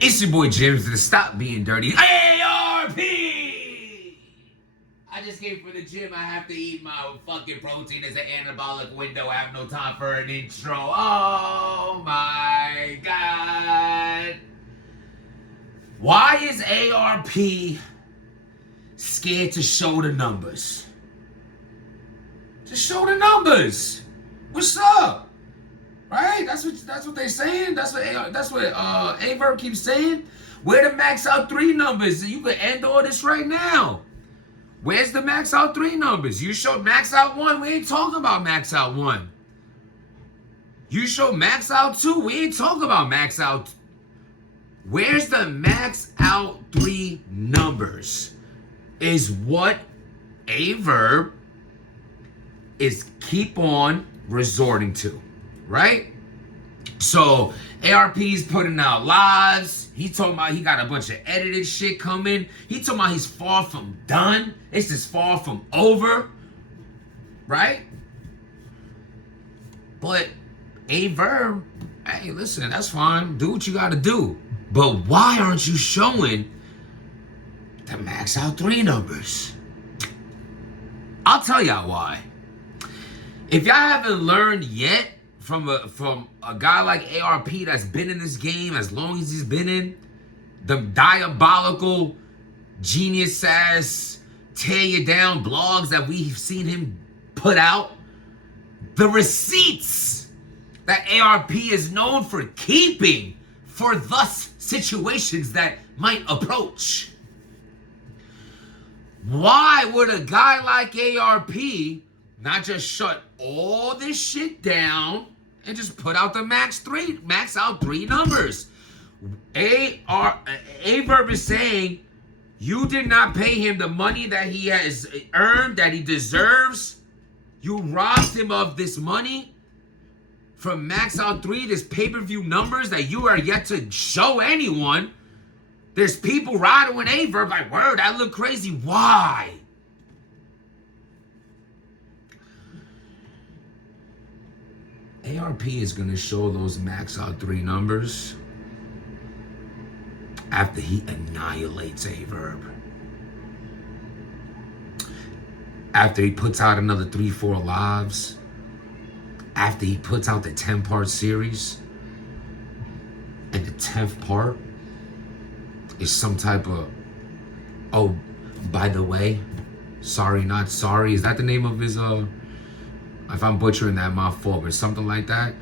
It's your boy James to stop being dirty. ARP! I just came from the gym. I have to eat my fucking protein. It's an anabolic window. I have no time for an intro. Oh my God. Why is ARP scared to show the numbers? Just show the numbers. What's up? Right? That's what they're saying. That's what Averb keeps saying. Where the max out 3 numbers? You could end all this right now. Where's the max out 3 numbers? You showed max out 1. We ain't talking about max out 1. You showed max out 2. We ain't talking about max out. Where's the max out 3 numbers? Is what Averb is keep on resorting to. Right? So ARP's putting out lives. He talking about he got a bunch of edited shit coming. He talking about he's far from done. It's just far from over. Right? But Averb, hey, listen, that's fine. Do what you gotta do. But why aren't you showing the max out 3 numbers? I'll tell y'all why. If y'all haven't learned yet, from a guy like ARP that's been in this game as long as he's been in, the diabolical, genius-ass, tear you down blogs that we've seen him put out, the receipts that ARP is known for keeping for thus situations that might approach. Why would a guy like ARP not just shut all this shit down and just put out the max out 3 numbers? Averb is saying you did not pay him the money that he has earned, that he deserves. You robbed him of this money from max out 3, this pay-per-view numbers that you are yet to show anyone. There's people riding with Averb like, word, that look crazy. Why? ARP is going to show those max out 3 numbers after he annihilates Averb. After he puts out another 3-4 lives. After he puts out the 10-part series. And the 10th part is some type of, oh, by the way, sorry, not sorry. Is that the name of his, if I'm butchering that, my fault, but something like that?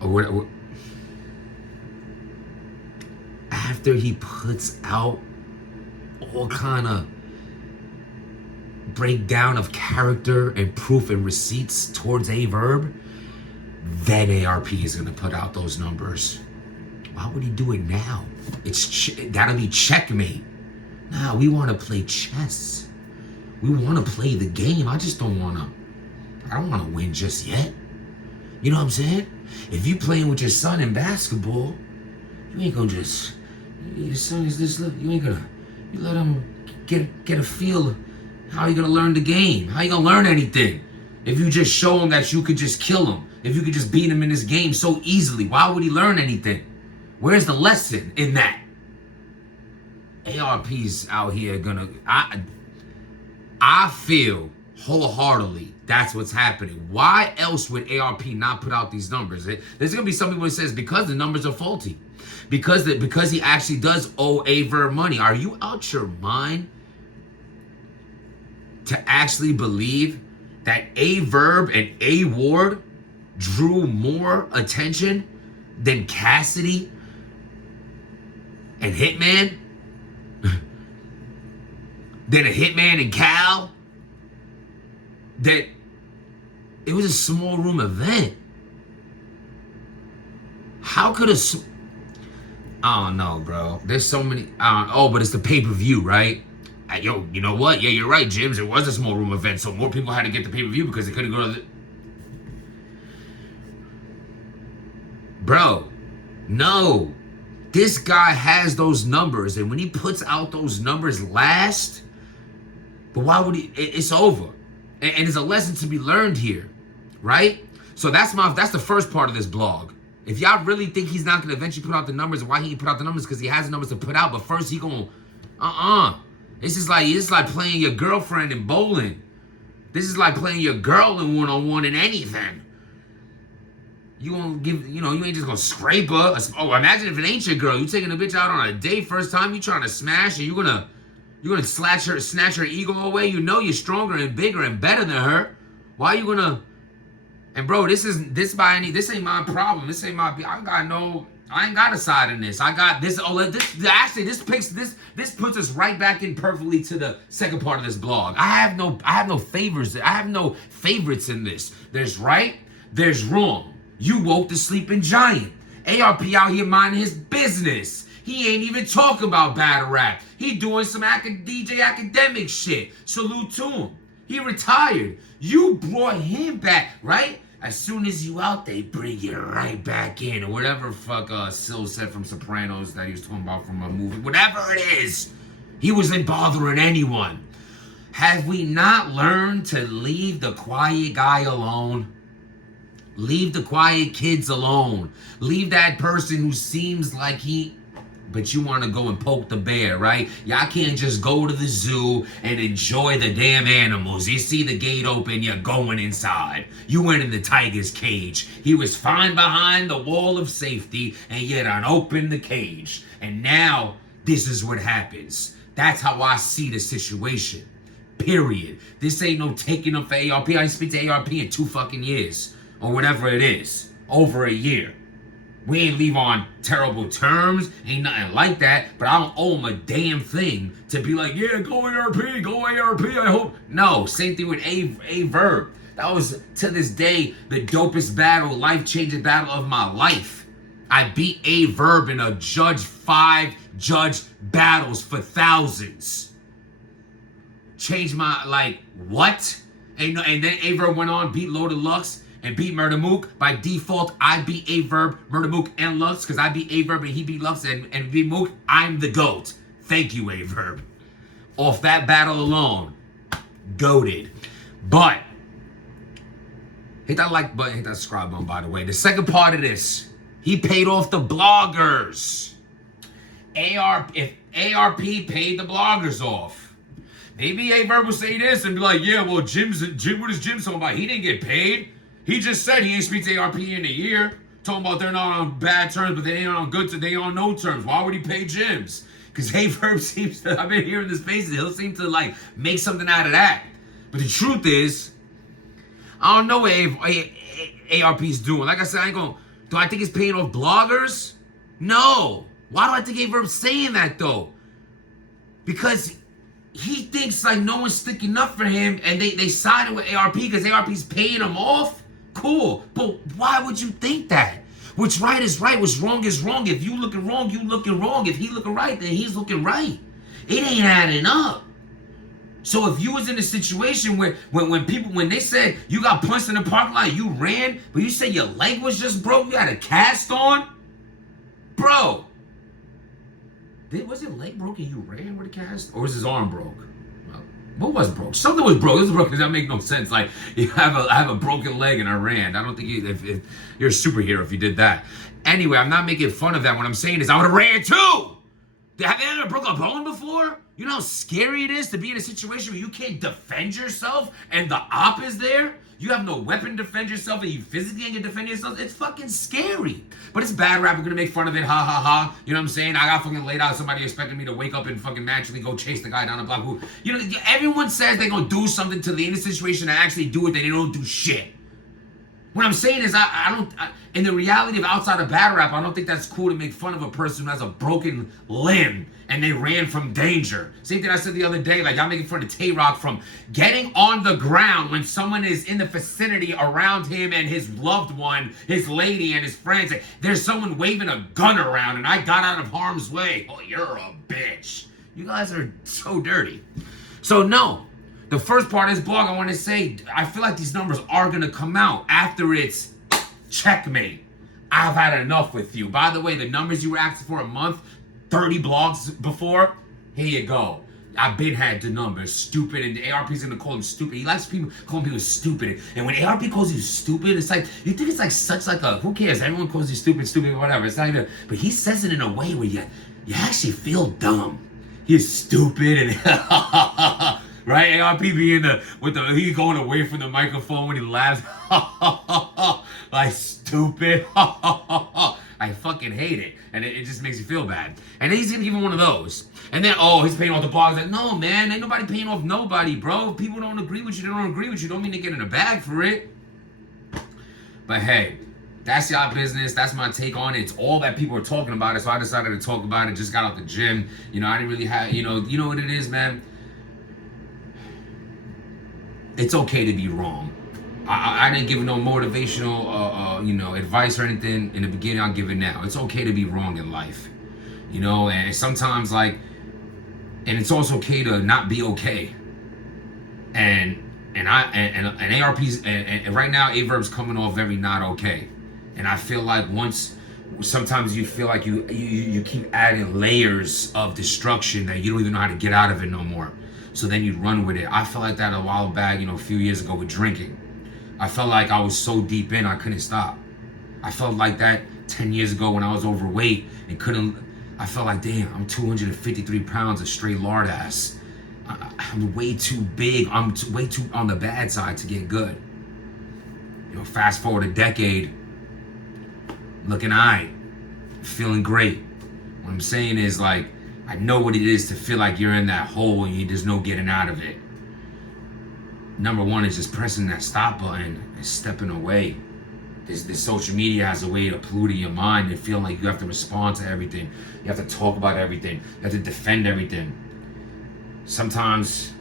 Or what? After he puts out all kind of breakdown of character and proof and receipts towards Averb, then ARP is going to put out those numbers. Why would he do it now? It's gotta be checkmate. Nah, we want to play chess. We want to play the game. I don't want to win just yet. You know what I'm saying? If you playing with your son in basketball, you ain't gonna just, your son is this, you ain't gonna, you let him get a feel of how you gonna learn the game. How you gonna learn anything? If you just show him that you could just kill him. If you could just beat him in this game so easily, why would he learn anything? Where's the lesson in that? ARP's out here gonna, I feel wholeheartly that's what's happening. Why else would ARP not put out these numbers? There's gonna be some people who says because the numbers are faulty, because he actually does owe Averb money. Are you out your mind to actually believe that Averb and A Ward drew more attention than Cassidy and Hitman? Than a Hitman and Cal? That it was a small room event. How could a... I don't know, bro. There's so many... but it's the pay-per-view, right? Yo, you know what? Yeah, you're right, James. It was a small room event, so more people had to get the pay-per-view because they couldn't go to the... Bro, no. This guy has those numbers, and when he puts out those numbers last... But why would he? It's over. And there's a lesson to be learned here, right? So that's the first part of this blog. If y'all really think he's not gonna eventually put out the numbers, why he put out the numbers? Because he has the numbers to put out. But first he gonna, This is like playing your girlfriend in bowling. This is like playing your girl in one-on-one in anything. You gonna give, you ain't just gonna scrape her. Oh, imagine if it ain't your girl. You taking a bitch out on a date, first time you trying to smash, and you gonna snatch her ego away. You know you're stronger and bigger and better than her. Why you gonna? And bro, this ain't my problem. This ain't my. I ain't got a side in this. I got this. This puts us right back in perfectly to the second part of this blog. I have no favors. I have no favorites in this. There's right, there's wrong. You woke the sleeping giant. ARP out here minding his business. He ain't even talking about battle rap. He doing some DJ academic shit. Salute to him. He retired. You brought him back, right? As soon as you out, they bring you right back in. Or whatever fuck Sil said from Sopranos that he was talking about from a movie. Whatever it is. He wasn't bothering anyone. Have we not learned to leave the quiet guy alone? Leave the quiet kids alone. Leave that person who seems like but you want to go and poke the bear, right? Y'all can't just go to the zoo and enjoy the damn animals. You see the gate open, you're going inside. You went in the tiger's cage. He was fine behind the wall of safety, and yet unopened the cage. And now, this is what happens. That's how I see the situation. Period. This ain't no taking up for ARP. I ain't speak to ARP in 2 fucking years. Or whatever it is. Over a year. We ain't leave on terrible terms, ain't nothing like that, but I don't owe him a damn thing to be like, yeah, go ARP, I hope. No, same thing with Averb. That was, to this day, the dopest battle, life-changing battle of my life. I beat Averb in a 5 judge battles for thousands. Changed my, what? And then Averb went on, beat Loaded Lux, and beat Murder Mook. By default, I beat Averb, Murder Mook, and Lux, because I beat Averb and he beat Lux and beat Mook. I'm the GOAT. Thank you, Averb. Off that battle alone, goated. But, hit that like button, hit that subscribe button, by the way. The second part of this, he paid off the bloggers. If ARP paid the bloggers off, maybe Averb will say this and be like, yeah, well, Jim, what is Jim talking about? He didn't get paid. He just said he ain't speak to ARP in a year. Talking about they're not on bad terms, but they ain't on good, they on no terms. Why would he pay Jims? Because Averb seems to, I've been hearing this faces, he'll seem to make something out of that. But the truth is, I don't know what ARP's doing. Like I said, do I think he's paying off bloggers? No. Why do I think Averb's saying that though? Because he thinks no one's sticking up for him and they sided with ARP because ARP's paying him off? Cool, but why would you think that? What's right is right, what's wrong is wrong. If you looking wrong, you looking wrong. If he looking right, then he's looking right. It ain't adding up. So if you was in a situation where when they said you got punched in the parking lot, you ran, but you said your leg was just broke, you had a cast on? Bro, was your leg broke and you ran with a cast? Or was his arm broke? What was broke? Something was broke. This was broke because that make no sense. I have a broken leg and I ran. I don't think if you're a superhero if you did that. Anyway, I'm not making fun of that. What I'm saying is I would have ran too. Have you ever broke a bone before? You know how scary it is to be in a situation where you can't defend yourself and the op is there? You have no weapon to defend yourself and you physically can't defend yourself? It's fucking scary. But it's bad rap. We're gonna make fun of it. Ha ha ha. You know what I'm saying? I got fucking laid out. Somebody expected me to wake up and fucking naturally go chase the guy down the block. Who, everyone says they're gonna do something to the in a situation and actually do it, then they don't do shit. What I'm saying is in the reality of outside of battle rap, I don't think that's cool to make fun of a person who has a broken limb and they ran from danger. Same thing I said the other day, y'all making fun of Tay-Rock from getting on the ground when someone is in the vicinity around him and his loved one, his lady and his friends. There's someone waving a gun around and I got out of harm's way. Oh, you're a bitch. You guys are so dirty. So no. The first part of this blog, I want to say, I feel like these numbers are going to come out after it's checkmate. I've had enough with you. By the way, the numbers you were asking for a month, 30 blogs before, here you go. I've been had the numbers stupid, and the ARP's gonna call him stupid. He likes people calling people stupid, and when ARP calls you stupid, it's like you think it's like such like a who cares? Everyone calls you stupid, whatever. It's not even. But he says it in a way where you actually feel dumb. He's stupid and right. ARP being he's going away from the microphone when he laughs like stupid. I fucking hate it, and it just makes you feel bad. And then he's gonna give him one of those, and then he's paying off the blogs. Like, no, man, ain't nobody paying off nobody, bro. If people don't agree with you, they don't agree with you. Don't mean they get in a bag for it. But hey, that's y'all business. That's my take on it. It's all that people are talking about it, so I decided to talk about it. Just got out the gym. I didn't really have, you know what it is, man. It's okay to be wrong. I didn't give no motivational, advice or anything in the beginning. I'll give it now. It's okay to be wrong in life, and sometimes and it's also okay to not be okay. And ARP's and right now Averb's coming off very not okay, and I feel like sometimes you feel like you keep adding layers of destruction that you don't even know how to get out of it no more. So then you run with it. I felt like that a while back, a few years ago with drinking. I felt like I was so deep in, I couldn't stop. I felt like that 10 years ago when I was overweight and I felt like, damn, I'm 253 pounds of straight lard ass. I'm way too big. I'm way too on the bad side to get good. Fast forward a decade, looking alright, feeling great. What I'm saying is I know what it is to feel like you're in that hole and there's no getting out of it. Number one is just pressing that stop button and stepping away. This social media has a way of polluting your mind and feeling like you have to respond to everything. You have to talk about everything. You have to defend everything. Sometimes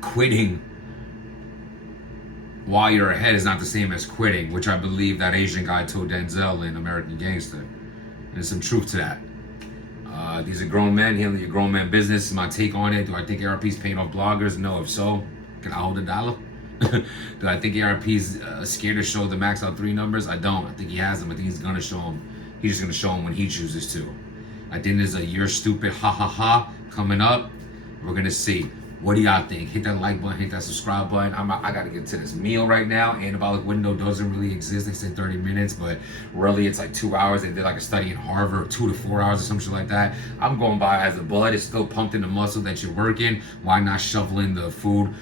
quitting while you're ahead is not the same as quitting, which I believe that Asian guy told Denzel in American Gangster. And there's some truth to that. These are grown men handling your grown man business. Is my take on it. Do I think ARP's paying off bloggers? No. If so, can I hold $1? Do I think ARP's scared to show the max out 3 numbers? I don't. I think he has them. I think he's gonna show them. He's just gonna show them when he chooses to. I think there's a "you're stupid" ha ha ha coming up. We're gonna see. What do y'all think? Hit that like button, hit that subscribe button. I gotta get to this meal right now. Anabolic window doesn't really exist. They say 30 minutes, but really it's like 2 hours. They did like a study in Harvard, 2 to 4 hours or some shit like that. I'm going by as the blood is still pumped in the muscle that you're working. Why not shovel in the food,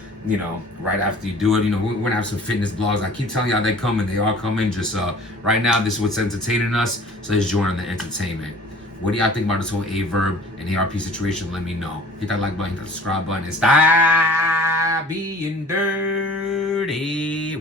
right after you do it? We're gonna have some fitness blogs. I keep telling y'all they coming. They are coming. Just right now, this is what's entertaining us. So let's join on the entertainment. What do y'all think about this whole Averb and ARP situation? Let me know. Hit that like button, hit that subscribe button, and stop being dirty.